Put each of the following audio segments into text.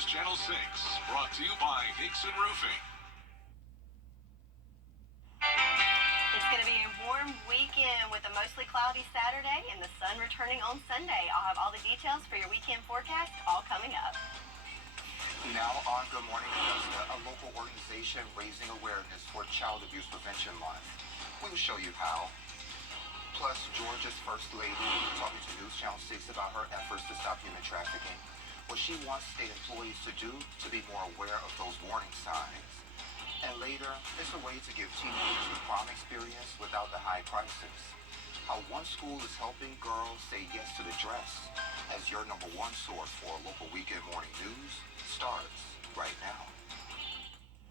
News Channel 6, brought to you by Nixon Roofing. It's going to be a warm weekend with a mostly cloudy Saturday and the sun returning on Sunday. I'll have all the details for your weekend forecast all coming up. Now on Good Morning Augusta, a local organization raising awareness for Child Abuse Prevention Month. We will show you how. Plus, Georgia's First Lady talking to News Channel 6 about her efforts to stop human trafficking. What she wants state employees to do to be more aware of those warning signs. And later, it's a way to give teenagers a prom experience without the high prices. How one school is helping girls say yes to the dress. As your #1 source for local weekend morning news starts right now.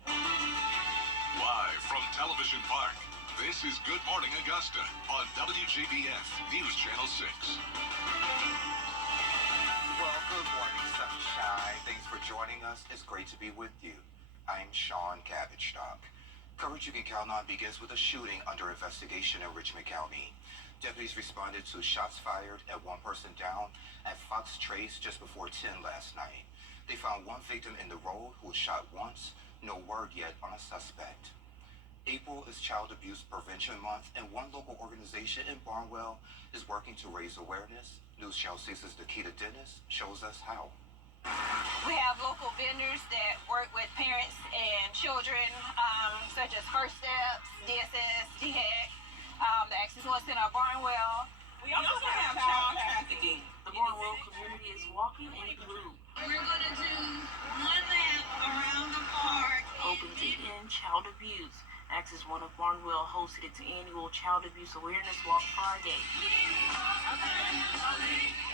Live from Television Park, this is Good Morning Augusta on WJBF News Channel 6. Well, good morning, sunshine. Thanks for joining us. It's great to be with you. I'm Sean Cabbage-Stock. Coverage you can count on begins with a shooting under investigation in Richmond County. Deputies responded to shots fired and one person down at Fox Trace just before 10 last night. They found one victim in the road who was shot once. No word yet on a suspect. April is Child Abuse Prevention Month, and one local organization in Barnwell is working to raise awareness. News Channel 6's Nikita Dennis shows us how. We have local vendors that work with parents and children, such as First Steps, DSS, DHEC, the Access One Center of Barnwell. We also have child trafficking. The Barnwell community is walking in blue. We're going to do one lap around the park. Hoping to end child abuse. Access One of Barnwell hosted its annual Child Abuse Awareness Walk Friday.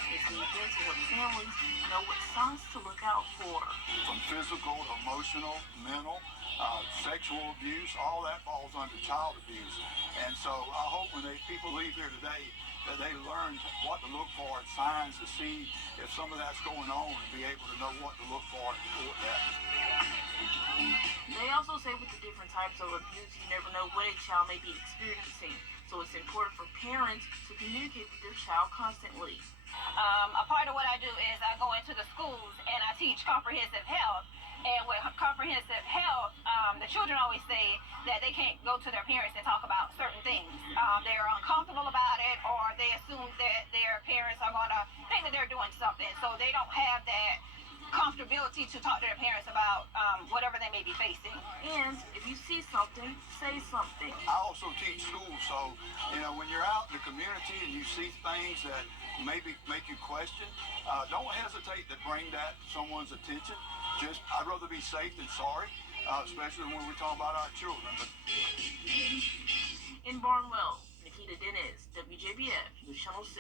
It's an event to help families know what signs to look out for. From physical, emotional, mental, sexual abuse, all that falls under child abuse. And so I hope when people leave here today that they learn what to look for and signs to see if some of that's going on and be able to know what to look for and report that. They also say with the different types of abuse, you never know what a child may be experiencing. So it's important for parents to communicate with their child constantly. A part of what I do is I go into the schools and I teach comprehensive health. And with comprehensive health, the children always say that they can't go to their parents and talk about certain things. They're uncomfortable about it, or they assume that their parents are going to think that they're doing something. So they don't have that comfortability to talk to their parents about whatever they may be facing. And if you see something, say something. I also teach school, so when you're out in the community and you see things that maybe make you question, don't hesitate to bring that to someone's attention. I'd rather be safe than sorry, especially when we're talking about our children. In Barnwell, Nikita Dennis, WJBF News Channel 6.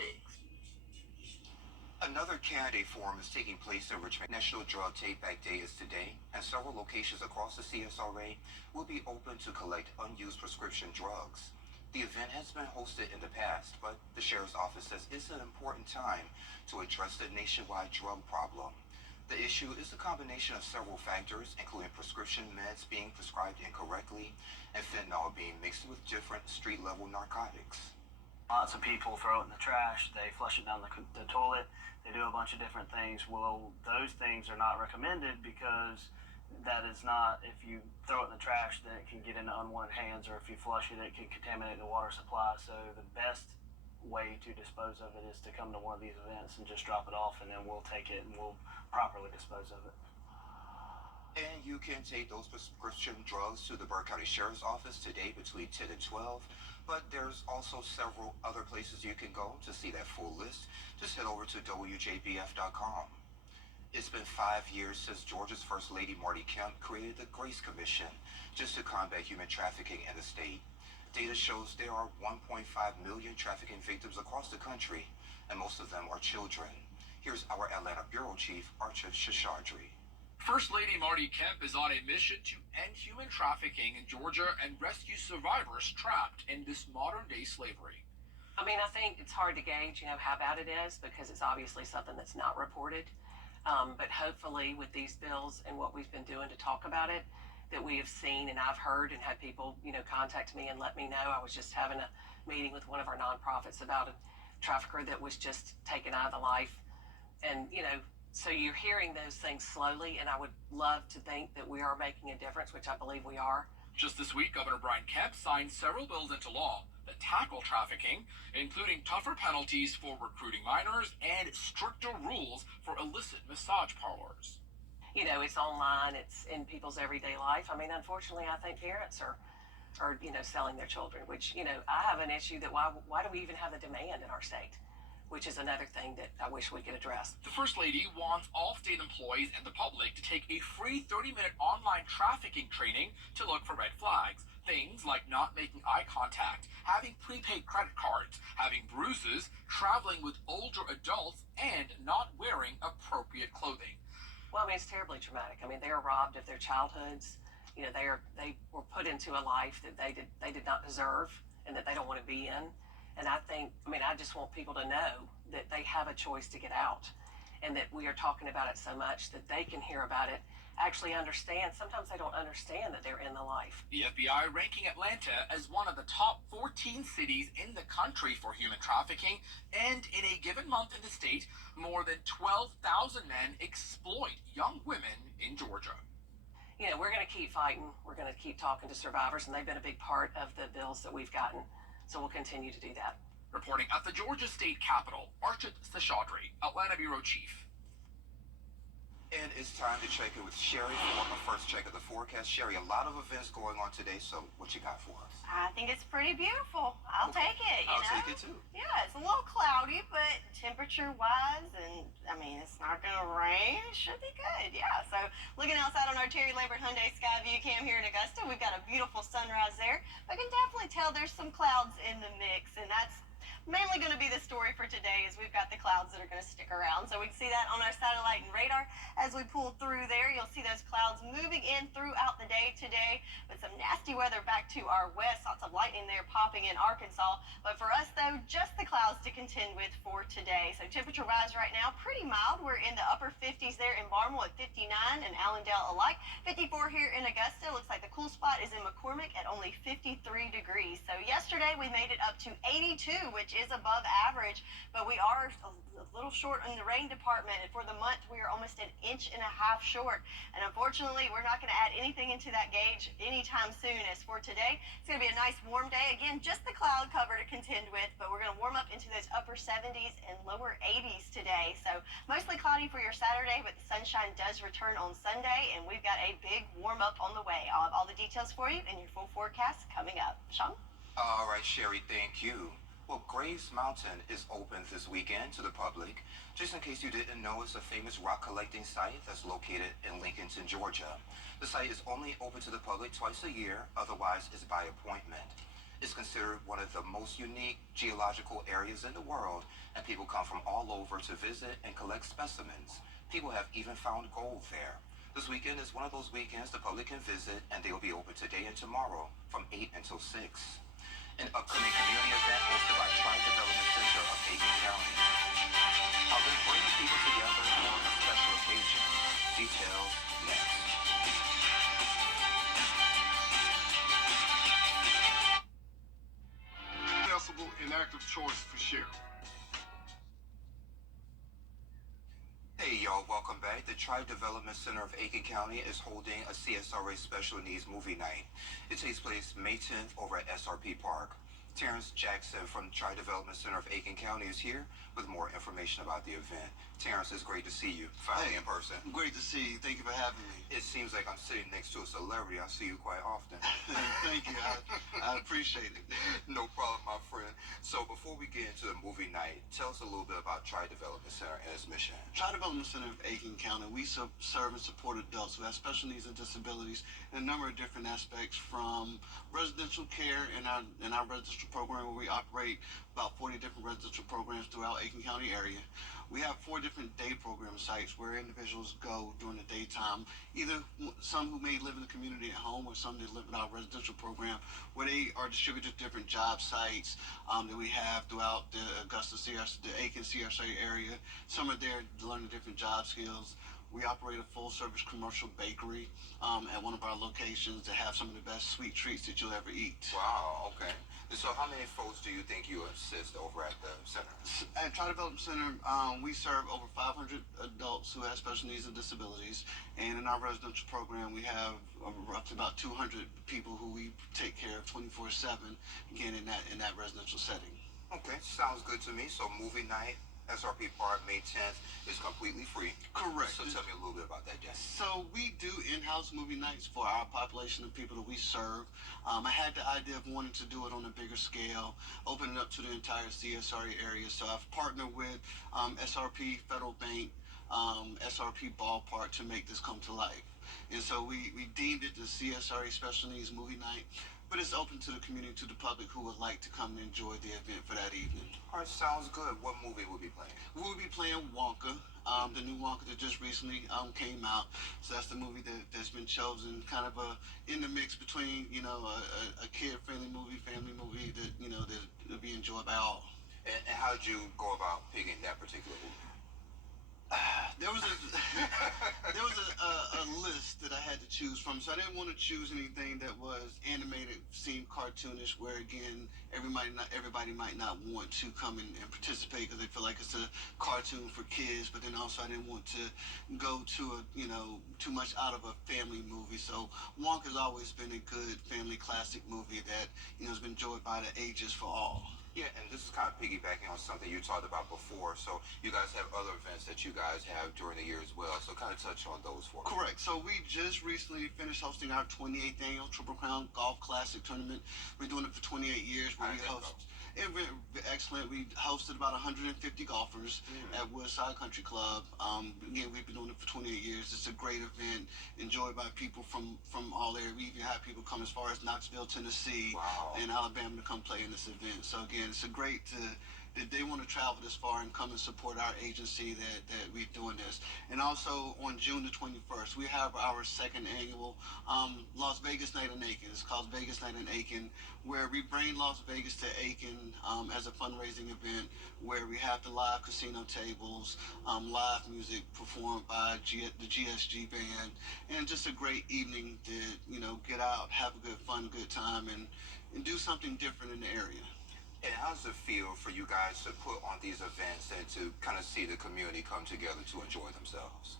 Another candidate forum is taking place in Richmond. National Drug Take-Back Day is today, and several locations across the CSRA will be open to collect unused prescription drugs. The event has been hosted in the past, but the Sheriff's Office says it's an important time to address the nationwide drug problem. The issue is a combination of several factors, including prescription meds being prescribed incorrectly and fentanyl being mixed with different street-level narcotics. Lots of people throw it in the trash, they flush it down the toilet, they do a bunch of different things. Well, those things are not recommended because that is not, if you throw it in the trash, then it can get into unwanted hands, or if you flush it, it can contaminate the water supply. So the best way to dispose of it is to come to one of these events and just drop it off, and then we'll take it and we'll properly dispose of it. And you can take those prescription drugs to the Burke County Sheriff's Office today between 10 and 12. But there's also several other places you can go to see that full list. Just head over to WJBF.com. It's been 5 years since Georgia's First Lady Marty Kemp created the Grace Commission just to combat human trafficking in the state. Data shows there are 1.5 million trafficking victims across the country, and most of them are children. Here's our Atlanta Bureau Chief, Archer Shashardri. First Lady Marty Kemp is on a mission to end human trafficking in Georgia and rescue survivors trapped in this modern-day slavery. I mean, I think it's hard to gauge, how bad it is, because it's obviously something that's not reported. But hopefully with these bills and what we've been doing to talk about it, that we have seen and I've heard and had people, contact me and let me know. I was just having a meeting with one of our nonprofits about a trafficker that was just taken out of the life. And, So you're hearing those things slowly, and I would love to think that we are making a difference, which I believe we are. Just this week, Governor Brian Kemp signed several bills into law that tackle trafficking, including tougher penalties for recruiting minors and stricter rules for illicit massage parlors. You know, it's online, it's in people's everyday life. I mean, unfortunately, I think parents are selling their children, which, I have an issue that why do we even have the demand in our state? Which is another thing that I wish we could address. The First Lady wants all state employees and the public to take a free 30-minute online trafficking training to look for red flags. Things like not making eye contact, having prepaid credit cards, having bruises, traveling with older adults, and not wearing appropriate clothing. Well, I mean, it's terribly traumatic. I mean, they are robbed of their childhoods. They were put into a life that they did not deserve and that they don't want to be in. And I just want people to know that they have a choice to get out, and that we are talking about it so much that they can hear about it, actually understand. Sometimes they don't understand that they're in the life. The FBI ranking Atlanta as one of the top 14 cities in the country for human trafficking, and in a given month in the state, more than 12,000 men exploit young women in Georgia. We're going to keep fighting. We're going to keep talking to survivors, and they've been a big part of the bills that we've gotten. So we'll continue to do that. Reporting at the Georgia State Capitol, Archit Seshadri, Atlanta Bureau Chief. And it's time to check in with Sherry for a first check of the forecast. Sherry, a lot of events going on today, so what you got for us? I think it's pretty beautiful. I'll take it. I'll take it too. Yeah, it's a little cloudy, but temperature-wise, and it's not gonna rain. It should be good. Yeah. So looking outside on our Terry Lambert Hyundai Skyview cam here in Augusta, we've got a beautiful sunrise there. I can definitely tell there's some clouds in the mix, and that's mainly going to be the story for today. Is we've got the clouds that are going to stick around. So we can see that on our satellite and radar as we pull through there. You'll see those clouds moving in throughout the day today, with some nasty weather back to our west. Lots of lightning there popping in Arkansas. But for us, though, just the clouds to contend with for today. So temperature rise right now, pretty mild. We're in the upper 50s there in Barnwell at 59 and Allendale alike. 54 here in Augusta. Looks like the cool spot is in McCormick at only 53 degrees. So yesterday we made it up to 82, which is above average, but we are a little short in the rain department, and for the month we are almost an inch and a half short, and unfortunately we're not going to add anything into that gauge anytime soon. As for today, it's going to be a nice warm day. Again, just the cloud cover to contend with, but we're going to warm up into those upper 70s and lower 80s today. So mostly cloudy for your Saturday, but the sunshine does return on Sunday, and we've got a big warm up on the way. I'll have all the details for you and your full forecast coming up. Sean? All right, Sherry, thank you. Well, Graves Mountain is open this weekend to the public. Just in case you didn't know, it's a famous rock collecting site that's located in Lincolnton, Georgia. The site is only open to the public twice a year, otherwise it's by appointment. It's considered one of the most unique geological areas in the world, and people come from all over to visit and collect specimens. People have even found gold there. This weekend is one of those weekends the public can visit, and they will be open today and tomorrow from 8 until 6. An upcoming community event hosted by Tribe Development Center of Aiken County. How they bring people together for a special occasion. Details next. Accessible and active choice for share. Hey y'all, welcome back. The Tribe Development Center of Aiken County is holding a CSRA Special Needs Movie Night. It takes place May 10th over at SRP Park. Terrence Jackson from Tribe Development Center of Aiken County is here with more information about the event. Terrence, it's great to see you finally in person. Great to see you. Thank you for having me. It seems like I'm sitting next to a celebrity. I see you quite often. Thank you. I appreciate it. No problem, my friend. So before we get into the movie night, tell us a little bit about Tribe Development Center and its mission. Tribe Development Center of Aiken County, we serve and support adults who have special needs and disabilities in a number of different aspects, from residential care in our residential program, where we operate about 40 different residential programs throughout Aiken County area. We have 4 different day program sites where individuals go during the daytime, either some who may live in the community at home or some that live in our residential program, where they are distributed to different job sites that we have throughout the Augusta, the Aiken CSA area. Some are there to learn the different job skills. We operate a full-service commercial bakery at one of our locations that have some of the best sweet treats that you'll ever eat. Wow, okay. So how many folks do you think you assist over at the center? At Tri Development Center, we serve over 500 adults who have special needs and disabilities, and in our residential program, we have up to about 200 people who we take care of 24/7. Again, in that residential setting. Okay, sounds good to me. So movie night, SRP Park, May 10th, is completely free. Correct. So tell me a little bit about that, Jesse. So we do in-house movie nights for our population of people that we serve. I had the idea of wanting to do it on a bigger scale, open it up to the entire CSRE area. So I've partnered with SRP Federal Bank, SRP Ballpark to make this come to life. And so we deemed it the CSRE Special Needs Movie Night. But it's open to the community, to the public who would like to come and enjoy the event for that evening. All right, sounds good. What movie will be playing? We'll be playing Wonka, the new Wonka that just recently came out. So that's the movie that's been chosen, kind of in the mix between, a kid-friendly movie, family movie that, that will be enjoyed by all. And how did you go about picking that particular movie? There was a list that I had to choose from, so I didn't want to choose anything that was animated, seemed cartoonish, where again everybody might not want to come and participate because they feel like it's a cartoon for kids. But then also I didn't want to go to too much out of a family movie. So Wonka's always been a good family classic movie that has been enjoyed by the ages for all. Yeah, and this is kind of piggybacking on something you talked about before. So you guys have other events that you guys have during the year as well. So kind of touch on those for me. Correct. So we just recently finished hosting our 28th annual Triple Crown Golf Classic tournament. We're doing it for 28 years. It went excellent. We hosted about 150 golfers at Woodside Country Club. Again, we've been doing it for 28 years. It's a great event, enjoyed by people from all areas. We even had people come as far as Knoxville, Tennessee, and Alabama to come play in this event. So again, it's a great that they want to travel this far and come and support our agency that we're doing this. And also on June the 21st, we have our second annual Las Vegas Night in Aiken. It's called Vegas Night in Aiken, where we bring Las Vegas to Aiken as a fundraising event where we have the live casino tables, live music performed by the GSG band, and just a great evening to, get out, have a good time, and do something different in the area. And how does it feel for you guys to put on these events and to kind of see the community come together to enjoy themselves?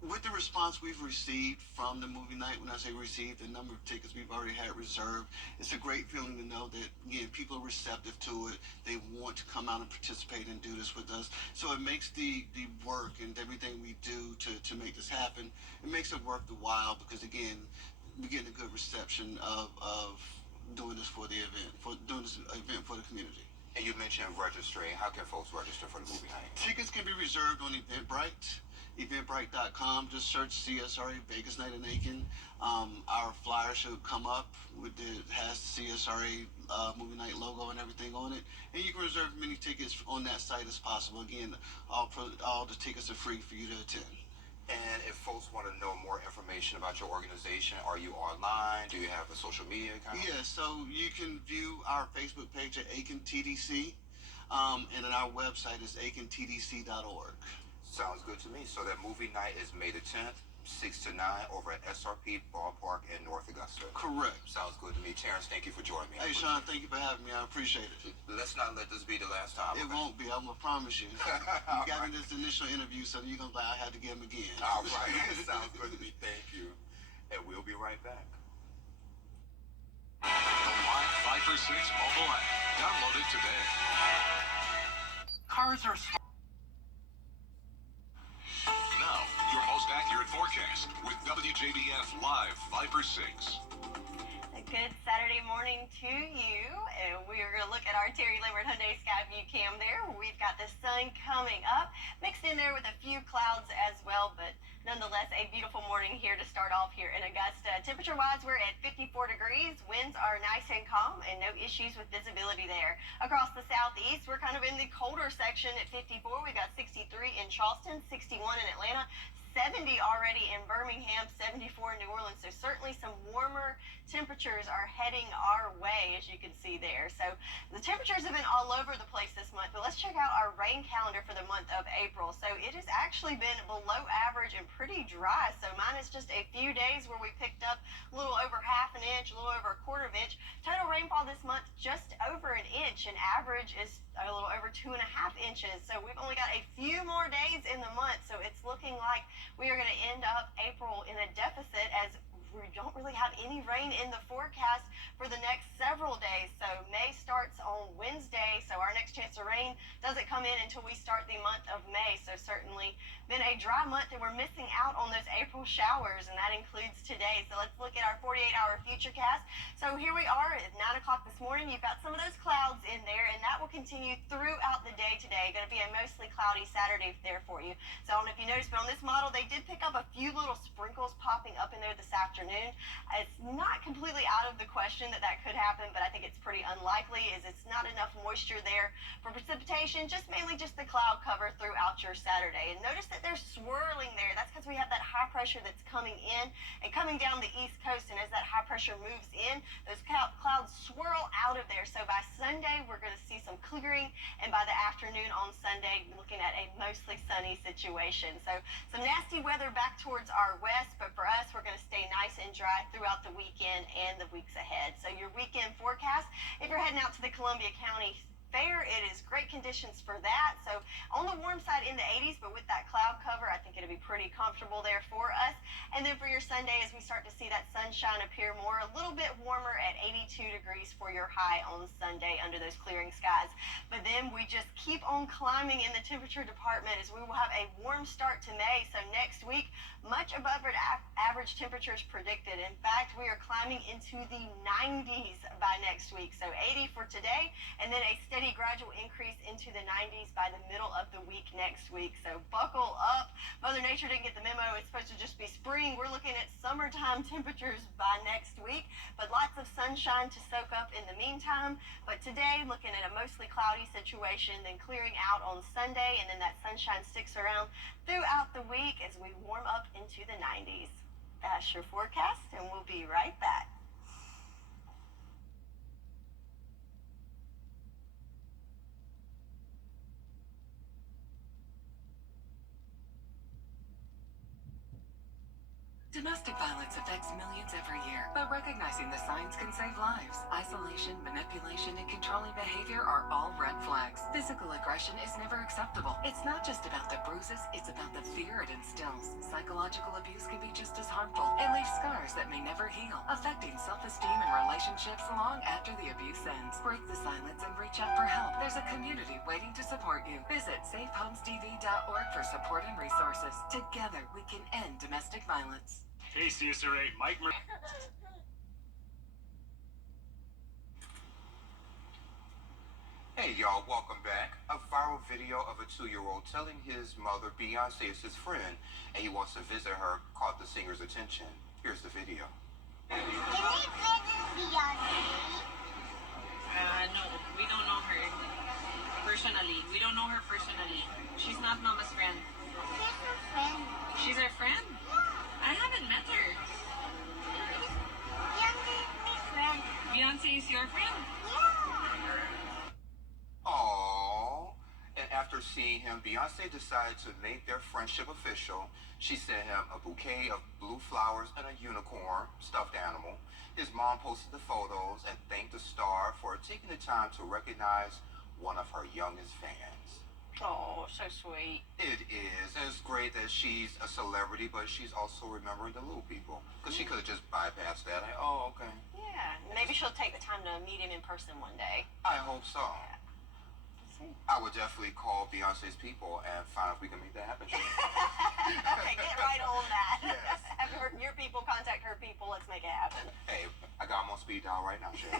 With the response we've received from the movie night, when I say received, the number of tickets we've already had reserved, it's a great feeling to know that, again, people are receptive to it. They want to come out and participate and do this with us. So it makes the work and everything we do to make this happen, it makes it worth the while because, again, we're getting a good reception of doing this for the event, for the community. And you mentioned registering. How can folks register for the movie night? Tickets can be reserved on Eventbrite, eventbrite.com. Just search CSRE Vegas Night in Aiken. Our flyer should come up has the CSRE movie night logo and everything on it. And you can reserve as many tickets on that site as possible. Again, all the tickets are free for you to attend. And if folks want to know more information about your organization, are you online? Do you have a social media account? Yeah, so you can view our Facebook page at Aiken TDC, and then our website is aikentdc.org. Sounds good to me. So that movie night is May the 10th, 6 to 9 over at SRP Ballpark in North Augusta. Correct. Sounds good to me. Terrence, thank you for joining me. Hey, Sean, thank you for having me. I appreciate it. Let's not let this be the last time. It won't be. I'm going to promise you. You got me this initial interview, so you're going to be like, I had to get him again. All right. Sounds good to me. Thank you. And we'll be right back. The Live 5 for 6 mobile app. Download it today. Cars are smart. Now, your most accurate forecast with WJBF Live 5 for 6. A good Saturday morning to you. And we are going to look at our Terry Lambert Hyundai Skyview cam there. We've got the sun coming up, mixed in there with a few clouds as well, but nonetheless, a beautiful morning here to start off here in Augusta. Temperature-wise, we're at 54 degrees. Winds are nice and calm and no issues with visibility there. Across the southeast, we're kind of in the colder section at 54. We've got 63 in Charleston, 61 in Atlanta, 70 already in Birmingham, 74 in New Orleans. So certainly some warmer temperatures are heading our way, as you can see there. So the temperatures have been all over the place this month, but let's check out our rain calendar for the month of April. So it has actually been below average and pretty dry. So minus just a few days where we picked up a little over half an inch, a little over a quarter of an inch. Total rainfall this month just over an inch, and average is a little over 2.5 inches. So we've only got a few more days in the month. So it's looking like we are going to end up April in a deficit, as we don't really have any rain in the forecast for the next several days. So May starts on Wednesday, so our next chance of rain doesn't come in until we start the month of May. So certainly been a dry month, and we're missing out on those April showers, and that includes today. So let's look at our 48-hour futurecast. So here we are at 9 o'clock this morning. You've got some of those clouds in there, and that will continue throughout the day today. Going to be a mostly cloudy Saturday there for you. So I don't know if you noticed, but on this model, they did pick up a few little sprinkles popping up in there this afternoon. It's not completely out of the question that that could happen, but I think it's pretty unlikely, as it's not enough moisture there for precipitation, just mainly just the cloud cover throughout your Saturday. And notice that they're swirling there. That's because we have that high pressure that's coming in and coming down the east coast, and as that high pressure moves in, those clouds swirl out of there. So by Sunday, we're going to see some clearing, and by the afternoon on Sunday, looking at a mostly sunny situation. So some nasty weather back towards our west, but for us, we're going to stay nice and dry throughout the weekend and the weeks ahead. So your weekend forecast, if you're heading out to the Columbia County Fair, it is great conditions for that. So on the warm side in the 80s, but with that cloud cover, I think it'll be pretty comfortable there for us. And then for your Sunday, as we start to see that sunshine appear more, a little bit warmer at 82 degrees for your high on Sunday under those clearing skies. But then we just keep on climbing in the temperature department, as we will have a warm start to May. So next week, much above average temperatures predicted. In fact, we are climbing into the 90s by next week. So 80 for today, and then a steady gradual increase into the 90s by the middle of the week next week. So buckle up. Mother Nature didn't get the memo. It's supposed to just be spring. We're looking at summertime temperatures by next week, but lots of sunshine to soak up in the meantime. But today, looking at a mostly cloudy situation, then clearing out on Sunday, and then that sunshine sticks around throughout the week as we warm up into the 90s. That's your forecast, and we'll be right back. Domestic violence affects millions every year, but recognizing the signs can save lives. Isolation, manipulation, and controlling behavior are all red flags. Physical aggression is never acceptable. It's not just about the bruises, it's about the fear it instills. Psychological abuse can be just as harmful and leave scars that may never heal, affecting self-esteem and relationships long after the abuse ends. Break the silence and reach out for help. There's a community waiting to support you. Visit safehomestv.org for support and resources. Together, we can end domestic violence. Hey, CSRA, Mike Hey y'all, welcome back. A viral video of a 2-year-old telling his mother Beyonce is his friend and he wants to visit her caught the singer's attention. Here's the video. Can we visit Beyonce? No, we don't know her personally. We don't know her personally. She's not Mama's friend. She's her friend. She's our friend? I haven't met her. Beyonce is my friend. Beyonce is your friend? Yeah. Aww. And after seeing him, Beyonce decided to make their friendship official. She sent him a bouquet of blue flowers and a unicorn, stuffed animal. His mom posted the photos and thanked the star for taking the time to recognize one of her youngest fans. Oh, so sweet. It is. And it's great that she's a celebrity, but she's also remembering the little people. Because she could have just bypassed that. Like, oh, okay. Yeah, maybe she'll take the time to meet him in person one day. I hope so. I would definitely call Beyonce's people and find out if we can make that happen. Okay, get right on that. Yes. Have your people contact her people. Let's make it happen. Hey, I got them on speed dial right now, Shay.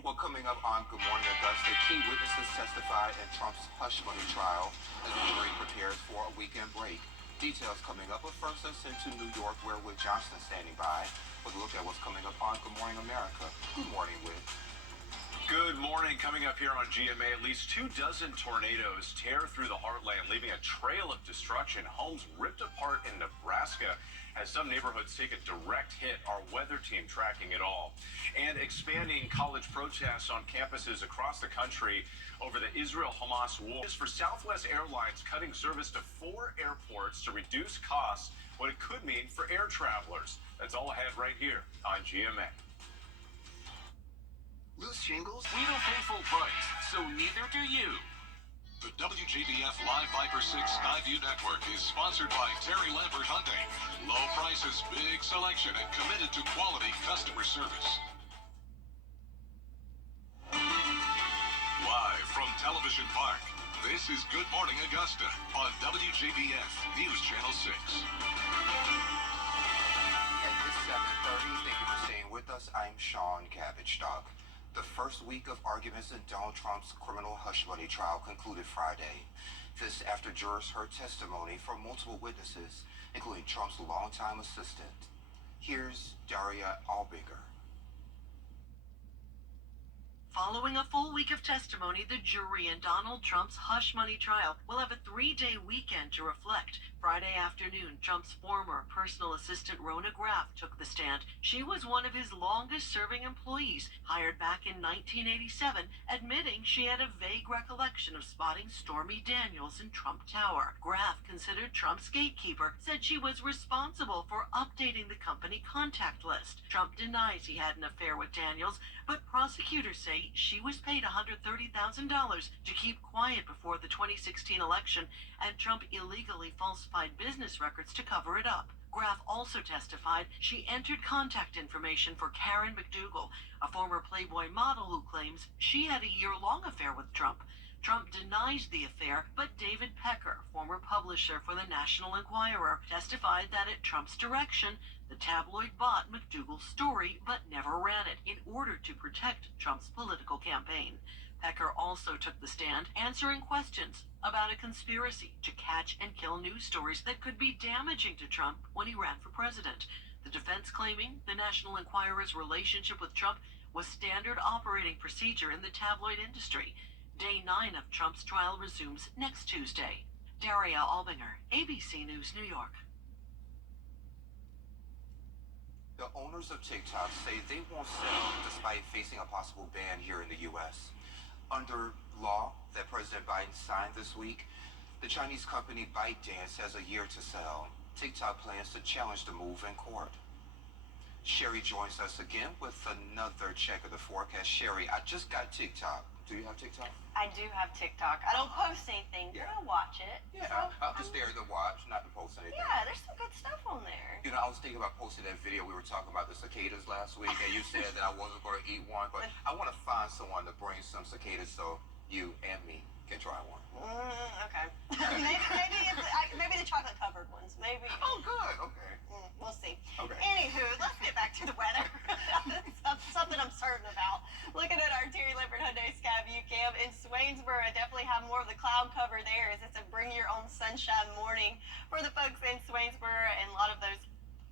Well, coming up on Good Morning Augusta, key witnesses testified in Trump's hush money trial as the jury prepares for a weekend break. Details coming up, but first let's send to New York, where Whit Johnson standing by with a look at what's coming up on Good Morning America. Good morning, Whit. Good morning. Coming up here on GMA, at least 24 tornadoes tear through the heartland, leaving a trail of destruction. Homes ripped apart in Nebraska as some neighborhoods take a direct hit. Our weather team tracking it all. And expanding college protests on campuses across the country over the Israel-Hamas war. For Southwest Airlines cutting service to 4 airports to reduce costs, what it could mean for air travelers. That's all ahead right here on GMA. Loose shingles? We don't pay full price, so neither do you. The WJBF Live Viper 6 Skyview Network is sponsored by Terry Lambert Hyundai. Low prices, big selection, and committed to quality customer service. Live from Television Park, this is Good Morning Augusta on WJBF News Channel 6. At this 7:30, thank you for staying with us. I'm Sean Cabbage-Stock. The first week of arguments in Donald Trump's criminal hush money trial concluded Friday. This after jurors heard testimony from multiple witnesses, including Trump's longtime assistant. Here's Daria Albinger. Following a full week of testimony, the jury in Donald Trump's hush money trial will have a 3-day weekend to reflect. Friday afternoon, Trump's former personal assistant Rona Graff took the stand. She was one of his longest-serving employees, hired back in 1987, admitting she had a vague recollection of spotting Stormy Daniels in Trump Tower. Graff, considered Trump's gatekeeper, said she was responsible for updating the company contact list. Trump denies he had an affair with Daniels, but prosecutors say she was paid $130,000 to keep quiet before the 2016 election, and Trump illegally falsified business records to cover it up. Graff also testified she entered contact information for Karen McDougal, a former Playboy model who claims she had a year-long affair with Trump. Trump denies the affair, but David Pecker, former publisher for the National Enquirer, testified that at Trump's direction, the tabloid bought McDougal's story but never ran it in order to protect Trump's political campaign. Pecker also took the stand, answering questions about a conspiracy to catch and kill news stories that could be damaging to Trump when he ran for president. The defense claiming the National Enquirer's relationship with Trump was standard operating procedure in the tabloid industry. Day 9 of Trump's trial resumes next Tuesday. Daria Albinger, ABC News, New York. The owners of TikTok say they won't settle despite facing a possible ban here in the U.S. Under law that President Biden signed this week, the Chinese company ByteDance has a year to sell. TikTok plans to challenge the move in court. Sherry joins us again with another check of the forecast. Sherry, I just got TikTok. Do you have TikTok? I do have TikTok. I don't post anything, but I watch it. Yeah, So, I'll just there to watch, not to post anything. yeah, there's some good stuff on there. You know, I was thinking about posting that video. We were talking about the cicadas last week, and you said that I wasn't going to eat one, but I want to find someone to bring some cicadas so you and me can try one. Okay. maybe the chocolate covered ones. Maybe. Oh, good. Okay. We'll see. Okay. Anywho, let's get back to the weather. Something I'm certain about. Looking at our Terry Lambert Hyundai Skyview cam in Swainsboro, definitely have more of the cloud cover there, as it's a bring your own sunshine morning for the folks in Swainsboro and a lot of those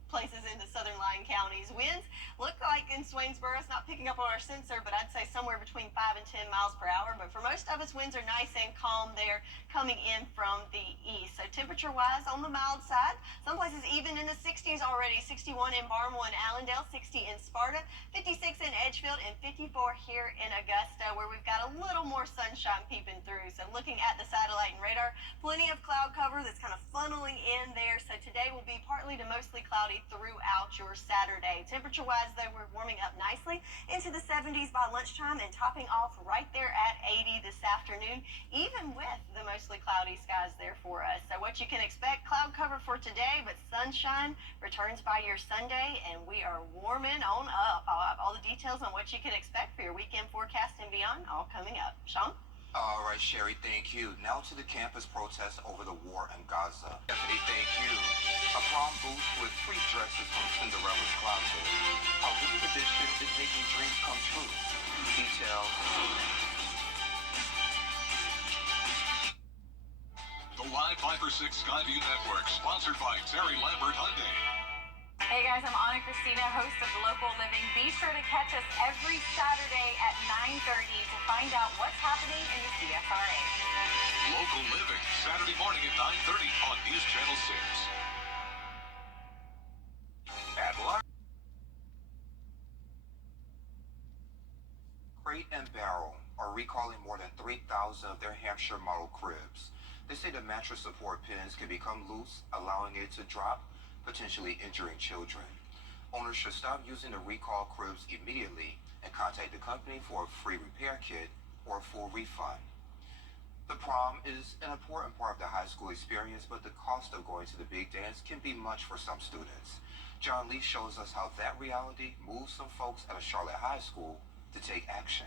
places in the southern line counties. Winds look like in Swainsboro, it's not picking up on our sensor, but I'd say somewhere between 5 and 10 miles per hour. But for most of us, winds are nice and calm there coming in from the east. So temperature-wise, on the mild side, some places even in the 60s already. 61 in Barnwell and Allendale, 60 in Sparta, 56 in Edgefield, and 54 here in Augusta, where we've got a little more sunshine peeping through. So looking at the satellite and radar, plenty of cloud cover that's kind of funneling in there. So today will be partly to mostly cloudy throughout your Saturday. Temperature-wise, though, we're warming up nicely into the 70s by lunchtime and topping off right there at 80 this afternoon, even with the mostly cloudy skies there for us. So what you can expect, cloud cover for today, but sunshine returns by your Sunday, and we are warming on up. I'll have all the details on what you can expect for your weekend forecast and beyond, all coming up. Sean? All right, Sherry, thank you. Now to the campus protest over the war in Gaza. Stephanie, thank you. A prom booth with free dresses from Cinderella's closet. How this tradition is making dreams come true. Details. The Live Viper 6 Skyview Network, sponsored by Terry Lambert Hyundai. Hey guys, I'm Anna Christina, host of Local Living. Be sure to catch us every Saturday at 9:30 to find out what's happening in the CSRA. Local Living, Saturday morning at 9:30 on News Channel 6. At lunch. Crate and Barrel are recalling more than 3,000 of their Hampshire model cribs. They say the mattress support pins can become loose, allowing it to drop, potentially injuring children. Owners should stop using the recall cribs immediately and contact the company for a free repair kit or a full refund. The prom is an important part of the high school experience, but the cost of going to the big dance can be much for some students. John Lee shows us how that reality moves some folks at a Charlotte high school to take action.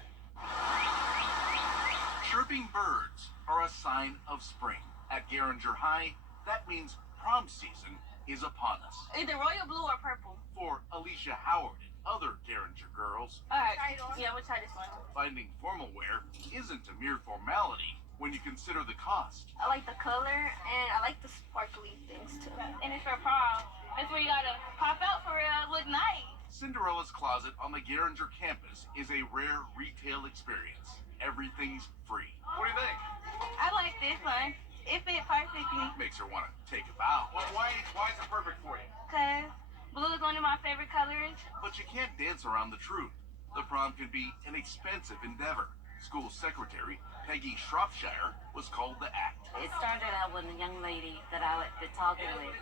Chirping birds are a sign of spring. At Garinger High, that means prom season is upon us. Either royal blue or purple. For Alicia Howard and other Garinger girls, Alright, yeah, we'll try this one. finding formal wear isn't a mere formality when you consider the cost. I like the color and I like the sparkly things too. And it's for prom. That's where you gotta pop out for real, look nice. Cinderella's Closet on the Garinger campus is a rare retail experience. Everything's free. What do you think? I like this one. It fit perfectly. Makes her want to take a bow. Well, why is it perfect for you? Cause blue is one of my favorite colors. But you can't dance around the truth. The prom can be an expensive endeavor. School secretary Peggy Shropshire was called the act. It started out with a young lady that I had been talking with.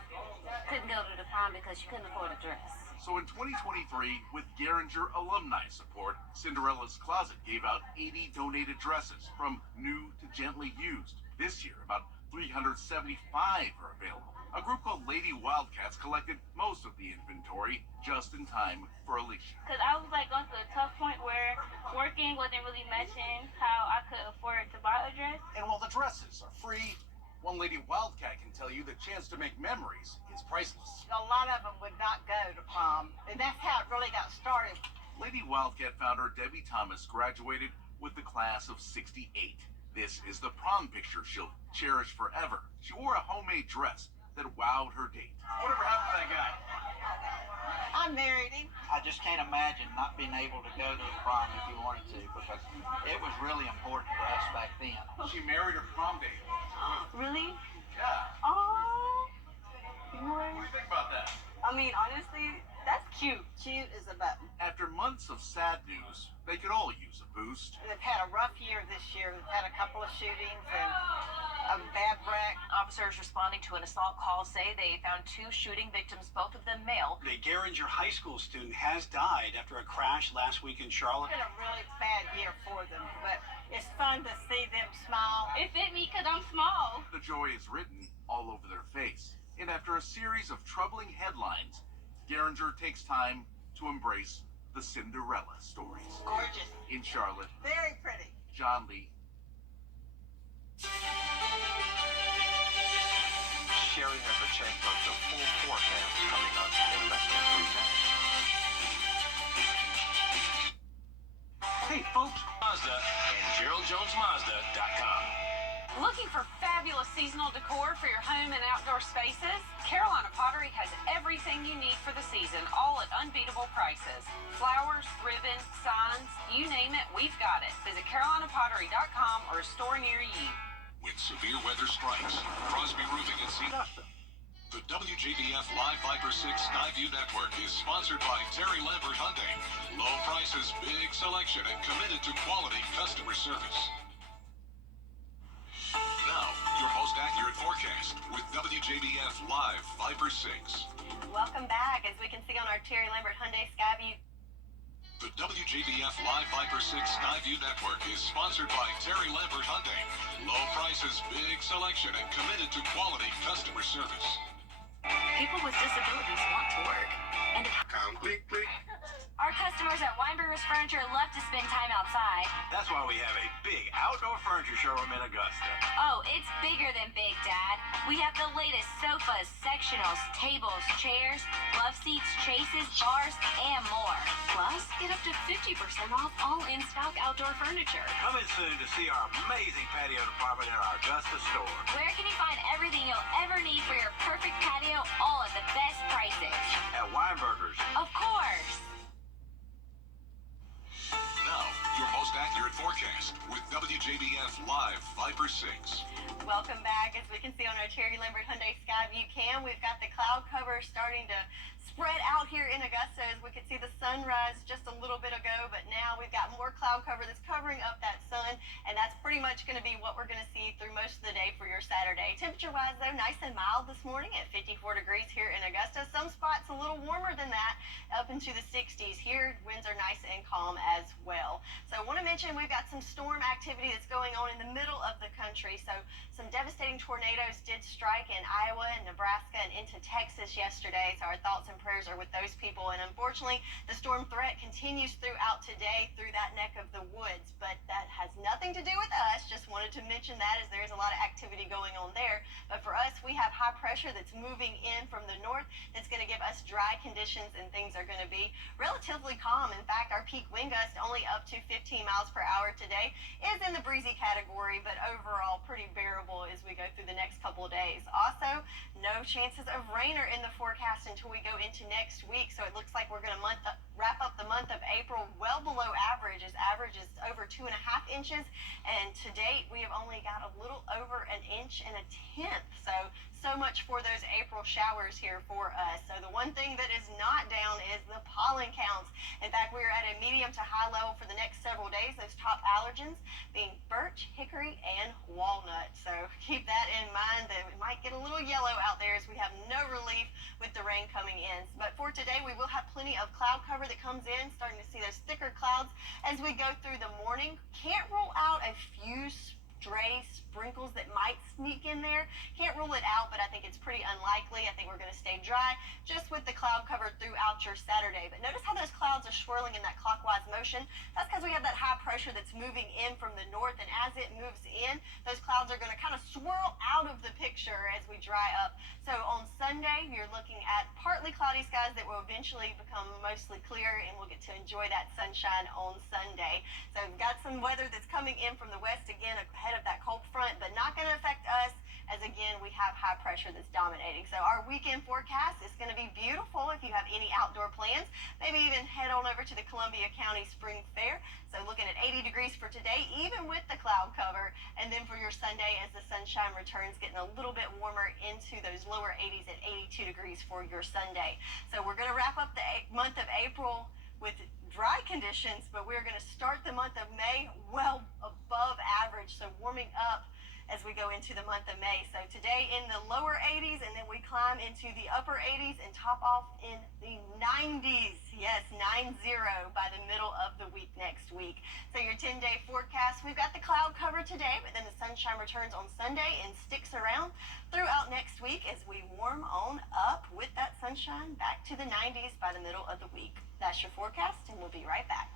Couldn't go to the prom because she couldn't afford a dress. So in 2023, with Garinger alumni support, Cinderella's Closet gave out 80 donated dresses from new to gently used. This year, about 375 are available. A group called Lady Wildcats collected most of the inventory just in time for Alicia. Cause I was like going through a tough point where working wasn't really matching how I could afford to buy a dress. And while the dresses are free, one Lady Wildcat can tell you the chance to make memories is priceless. A lot of them would not go to prom, and that's how it really got started. Lady Wildcat founder Debbie Thomas graduated with the class of '68. This is the prom picture she'll cherish forever. She wore a homemade dress that wowed her date. Whatever happened to that guy? I married him. I just can't imagine not being able to go to the prom if you wanted to, because it was really important for us back then. She married her prom date. Really? Yeah. Oh. What do you think about that? I mean, honestly, that's cute. Cute as a button. After months of sad news, they could all use a boost. They've had a rough year this year. They've had a couple of shootings and a bad wreck. Officers responding to an assault call say they found 2 shooting victims, both of them male. A Garinger High School student has died after a crash last week in Charlotte. It's been a really bad year for them, but it's fun to see them smile. It fit me because I'm small. The joy is written all over their face. And after a series of troubling headlines, Garinger takes time to embrace the Cinderella stories. Gorgeous. In Charlotte, Very pretty. John Lee. Sherry has a check of the full forecast coming up in less than 3 minutes. Hey folks, Mazda and GeraldJonesMazda.com. Looking for fabulous seasonal decor for your home and outdoor spaces? Carolina Pottery has everything you need for the season, all at unbeatable prices. Flowers, ribbon, signs, you name it, we've got it. Visit CarolinaPottery.com or a store near you. When severe weather strikes, Crosby Roofing and Sea. The WJBF Live Viper 6 Skyview Network is sponsored by Terry Lambert Hyundai. Low prices, big selection, and committed to quality customer service. Now, your most accurate forecast with WJBF Live Viper 6. Welcome back. As we can see on our Terry Lambert Hyundai Skyview. The WJBF Live Viper 6 Skyview Network is sponsored by Terry Lambert Hyundai. Low prices, big selection, and committed to quality customer service. People with disabilities want to work. And Click, click. Our customers at Weinberger's Furniture love to spend time outside. That's why we have a big outdoor furniture showroom in Augusta. Oh, it's bigger than big, Dad. We have the latest sofas, sectionals, tables, chairs, love seats, chases, bars, and more. Plus, get up to 50% off all in-stock outdoor furniture. Come in soon to see our amazing patio department in our Augusta store. Where can you find everything you'll ever need for your perfect patio, all at the best prices? At Weinberger's. Of course. Now, your most accurate forecast with WJBF Live Viper 6. Welcome back. As we can see on our Terry Lambert Hyundai Skyview cam, we've got the cloud cover starting to spread out here in Augusta. As we could see the sunrise just a little bit ago, but now we've got more cloud cover that's covering up that sun, and that's pretty much going to be what we're going to see through most of the day for your Saturday. Temperature-wise, though, nice and mild this morning at 54 degrees here in Augusta. Some spots a little warmer than that, up into the 60s. Here, winds are nice and calm as well. So I want to mention we've got some storm activity that's going on in the middle of the country. So some devastating tornadoes did strike in Iowa and Nebraska and into Texas yesterday. So our thoughts and prayers are with those people. And unfortunately, the storm threat continues throughout today through that neck of the woods. But that has nothing to do with us. Just wanted to mention that as there's a lot of activity going on there. But for us, we have high pressure that's moving in from the north that's going to give us dry conditions, and things are going to be relatively calm. In fact, our peak wind gust only up to 15 miles per hour today is in the breezy category, but overall pretty bearable as we go through the next couple of days. Also, no chances of rain are in the forecast until we go into next week. So it looks like we're going to wrap up the month of April well below average, as average is over 2.5 inches. And to date, we have only got a little over 1 inch and 1/10. So much for those April showers here for us. So the one thing that is not down is the pollen counts. In fact, we are at a medium to high level for the next several days. Those top allergens being birch, hickory, and walnut. So keep that in mind that we might get a little yellow out there as we have no relief with the rain coming in. But for today, we will have plenty of cloud cover that comes in, starting to see those thicker clouds as we go through the morning. Can't rule out a few stray sprinkles that might sneak in there. Can't rule it out, but I think it's pretty unlikely. I think we're going to stay dry just with the cloud cover throughout your Saturday. But notice how those clouds are swirling in that clockwise motion. That's because we have that high pressure that's moving in from the north, and as it moves in, those clouds are going to kind of swirl out of the picture as we dry up. So on Sunday, you're looking at partly cloudy skies that will eventually become mostly clear, and we'll get to enjoy that sunshine on Sunday. So we've got some weather that's coming in from the west again ahead of that cold front, but not going to affect us, as again we have high pressure that's dominating. So our weekend forecast is going to be beautiful if you have any outdoor plans. Maybe even head on over to the Columbia County Spring Fair. So looking at 80 degrees for today, even with the cloud cover. And then for your Sunday, as the sunshine returns, getting a little bit warmer into those lower 80s at 82 degrees for your Sunday. So we're going to wrap up the month of April with dry conditions, but we're going to start the month of May well above average, so warming up as we go into the month of May. So today in the lower 80s, and then we climb into the upper 80s and top off in the 90s. Yes, 90 by the middle of the week next week. So your 10-day forecast, we've got the cloud cover today, but then the sunshine returns on Sunday and sticks around throughout next week as we warm on up with that sunshine back to the 90s by the middle of the week. That's your forecast, and we'll be right back.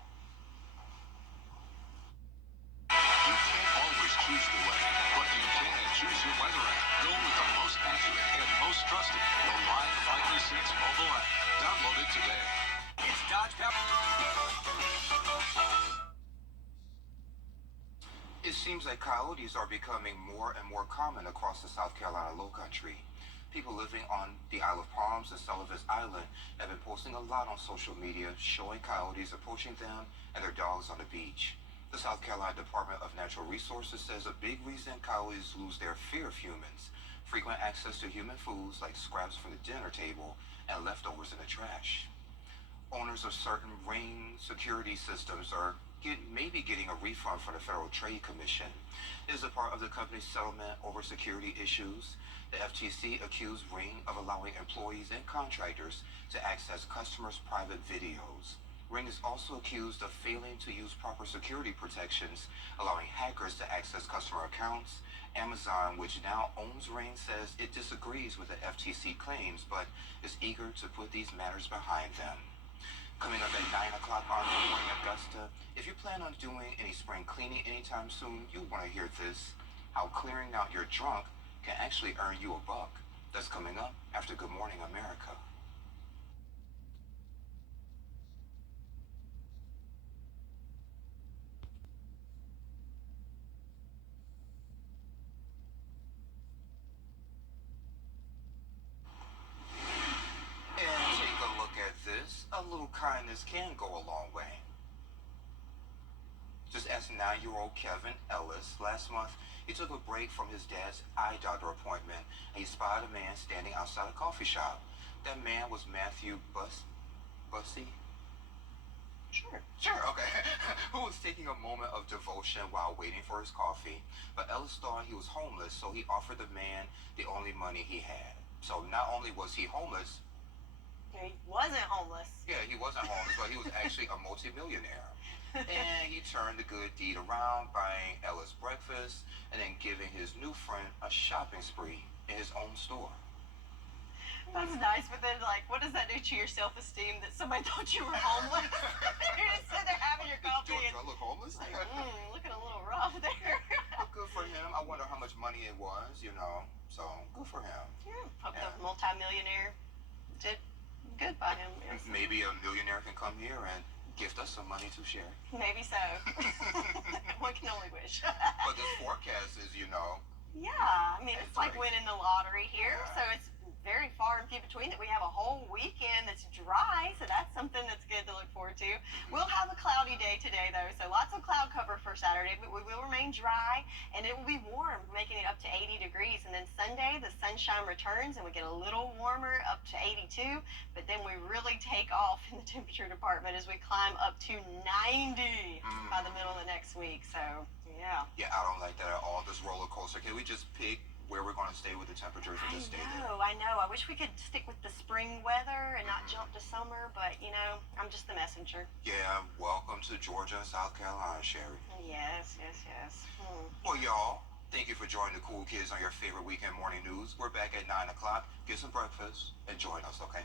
You can't always choose the weather, but you can choose your weather app. Go with the most accurate and most trusted, the Live Viper 6 mobile app. Download it today. It's Dodge Power. It seems like coyotes are becoming more and more common across the South Carolina Lowcountry. People living on the Isle of Palms and Sullivan's Island have been posting a lot on social media showing coyotes approaching them and their dogs on the beach. The South Carolina Department of Natural Resources says a big reason coyotes lose their fear of humans: frequent access to human foods like scraps from the dinner table and leftovers in the trash. Owners of certain rain security systems are maybe getting a refund from the Federal Trade Commission. It is a part of the company's settlement over security issues. The FTC accused Ring of allowing employees and contractors to access customers' private videos. Ring is also accused of failing to use proper security protections, allowing hackers to access customer accounts. Amazon, which now owns Ring, says it disagrees with the FTC claims, but is eager to put these matters behind them. Coming up at 9 o'clock on Good Morning Augusta, if you plan on doing any spring cleaning anytime soon, you want to hear this. How clearing out your trunk can actually earn you a buck. That's coming up after Good Morning America. And take a look at this. A little kindness can go a long way. Just ask 9-year-old Kevin Ellis. Last month, he took a break from his dad's eye doctor appointment, and he spotted a man standing outside a coffee shop. That man was Matthew Bussey? Sure, okay. Who was taking a moment of devotion while waiting for his coffee. But Ellis thought he was homeless, so he offered the man the only money he had. So not only was he homeless, He wasn't homeless. yeah, he wasn't homeless, but he was actually a multimillionaire. And he turned the good deed around, buying Ellis breakfast and then giving his new friend a shopping spree in his own store. That's nice, but then, like, what does that do to your self-esteem that somebody thought you were homeless? You're just sitting there having your coffee. Do I look homeless? Like, looking a little rough there. Well, good for him. I wonder how much money it was, you know. So, good for him. Yeah, hope the multi-millionaire did good by him. Yes. Maybe a millionaire can come here and gift us some money to share. Maybe so. One can only wish. But this forecast is, you know. Yeah, I mean, it's like winning the lottery here, Yeah. so it's very far and few between that we have a whole weekend that's dry, so that's something that's good to look forward to. We'll have a cloudy day today, though, so lots of cloud cover for Saturday, but we will remain dry, and it will be warm, making it up to 80 degrees. And then Sunday, the sunshine returns, and we get a little warmer, up to 82, but then we really take off in the temperature department as we climb up to 90 by the middle of the next week, so yeah. Yeah, I don't like that at all, this roller coaster. Can we just pick where we're going to stay with the temperatures and just stay there? I know. I wish we could stick with the spring weather and not jump to summer, but, you know, I'm just the messenger. Yeah, welcome to Georgia and South Carolina, Sherry. Yes. Well, y'all, thank you for joining the cool kids on your favorite weekend morning news. We're back at 9 o'clock. Get some breakfast and join us, okay?